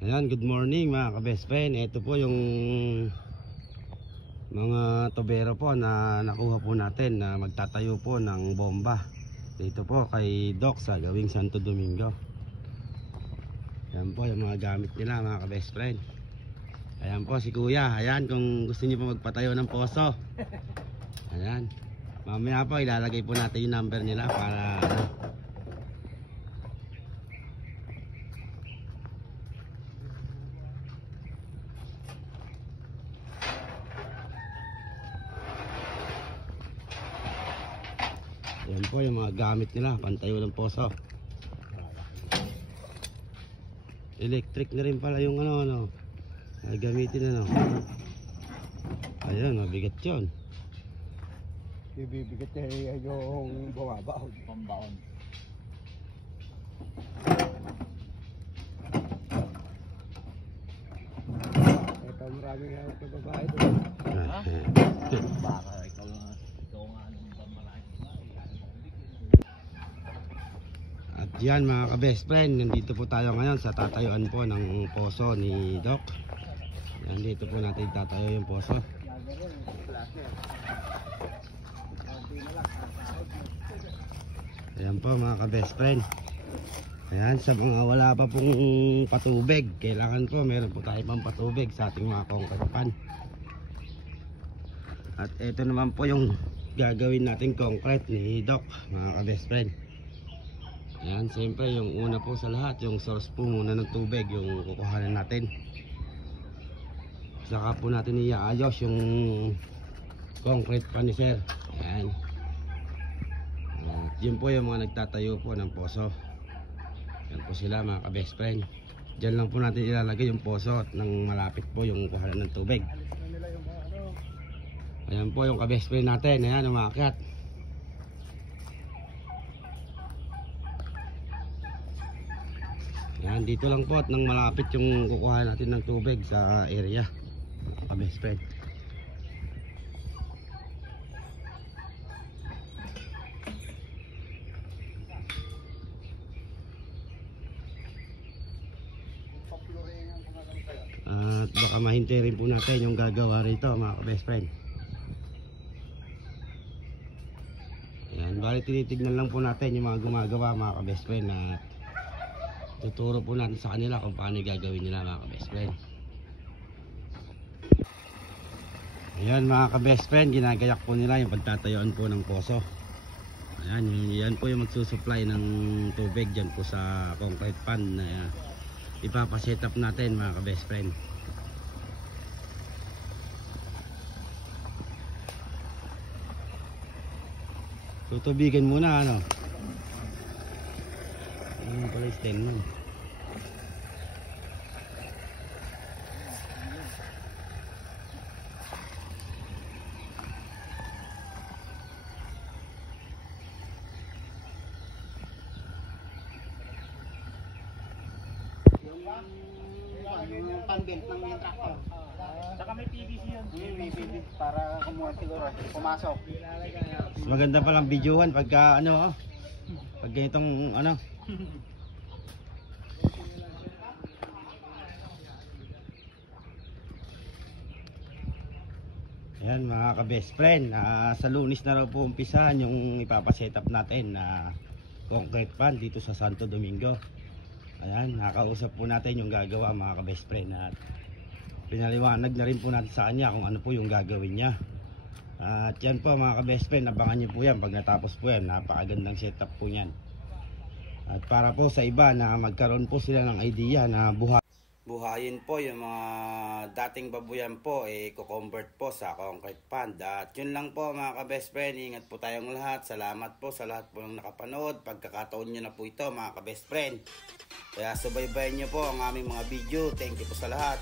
Ayan, good morning mga ka-best friend. Ito po yung mga tubero po na nakuha po natin na magtatayo po ng bomba dito po kay Doc sa gawing Santo Domingo. Ayan po yung mga gamit nila mga ka-best friend. Ayan po si Kuya. Ayan, kung gusto niyo po magpatayo ng poso. Ayan, mamaya po ilalagay po natin yung number nila para yan po yung mga gamit nila pantayo ng poso. Electric na rin pala yung ano gamitin ayun, mabigat yun. Ibibigat niya yung bumabaon. Pambaon. Ito maraming hawak na babae doon. Baka ikaw nga anong bamaraan. At yan mga ka-best friend, nandito po tayo ngayon sa tatayuan po ng poso ni Doc. Nandito po natin tatayo yung poso. Ayan po mga ka-best friend. Ayan, sa mga wala pa pong patubig, kailangan po meron po tayo pang patubig sa ating mga concrete pan. At ito naman po yung gagawin nating concrete ni Doc mga ka-best friend. Ayan, siyempre yung una po sa lahat, yung source po muna ng tubig yung kukuhanan natin. Saka po natin iaayos yung concrete pan ni sir. Ayan. Yun po yung mga nagtatayo po ng poso. Yan po sila mga ka-best friend. Diyan lang po natin ilalagay yung poso at nang malapit po yung kuhanan ng tubig. Ayan po yung ka-best friend natin. Ayan, umakyat. Ayan, dito lang po at nang malapit yung kukuhanan natin ng tubig sa area. Ka-best friend. At baka mahintay rin po natin yung gagawa rito mga ka-best friend. Ayan, bali tinitignan lang po natin yung mga gumagawa mga ka-best friend na tuturo po natin sa kanila kung paano gagawin nila mga ka-best friend. Ayan mga ka-best friend, ginagayak po nila yung pagtatayuan po ng poso. Ayan, yan po yung magsusupply ng tubig dyan po sa concrete pan na ipapaset up natin mga ka-best friend. Tutubigan muna ano. Ano pala yung stem nun. Yung pang-belt ng yung tractor. Saka may PVC yun. May PVC para kumuha siguro. Pumasok. Maganda palang videohan pagka ano pag ganitong ano. Ayan mga ka-best friend, sa Lunes na raw po umpisahan yung ipapaset up natin na concrete pan dito sa Santo Domingo. Ayan, nakausap po natin yung gagawa mga ka-best friend at pinaliwanag na rin po natin sa kanya kung ano po yung gagawin niya. At yan po mga ka-best friend, abangan nyo po yan pag natapos po yan. Napakagandang setup po yan. At para po sa iba na magkaroon po sila ng idea na buhayin po yung mga dating babuyan po i-convert po sa concrete pan. At yun lang po mga ka-best friend, ingat po tayong lahat. Salamat po sa lahat po ng nakapanood. Pagkakataon nyo na po ito mga ka-best friend, kaya subaybayan nyo po ang aming mga video. Thank you po sa lahat.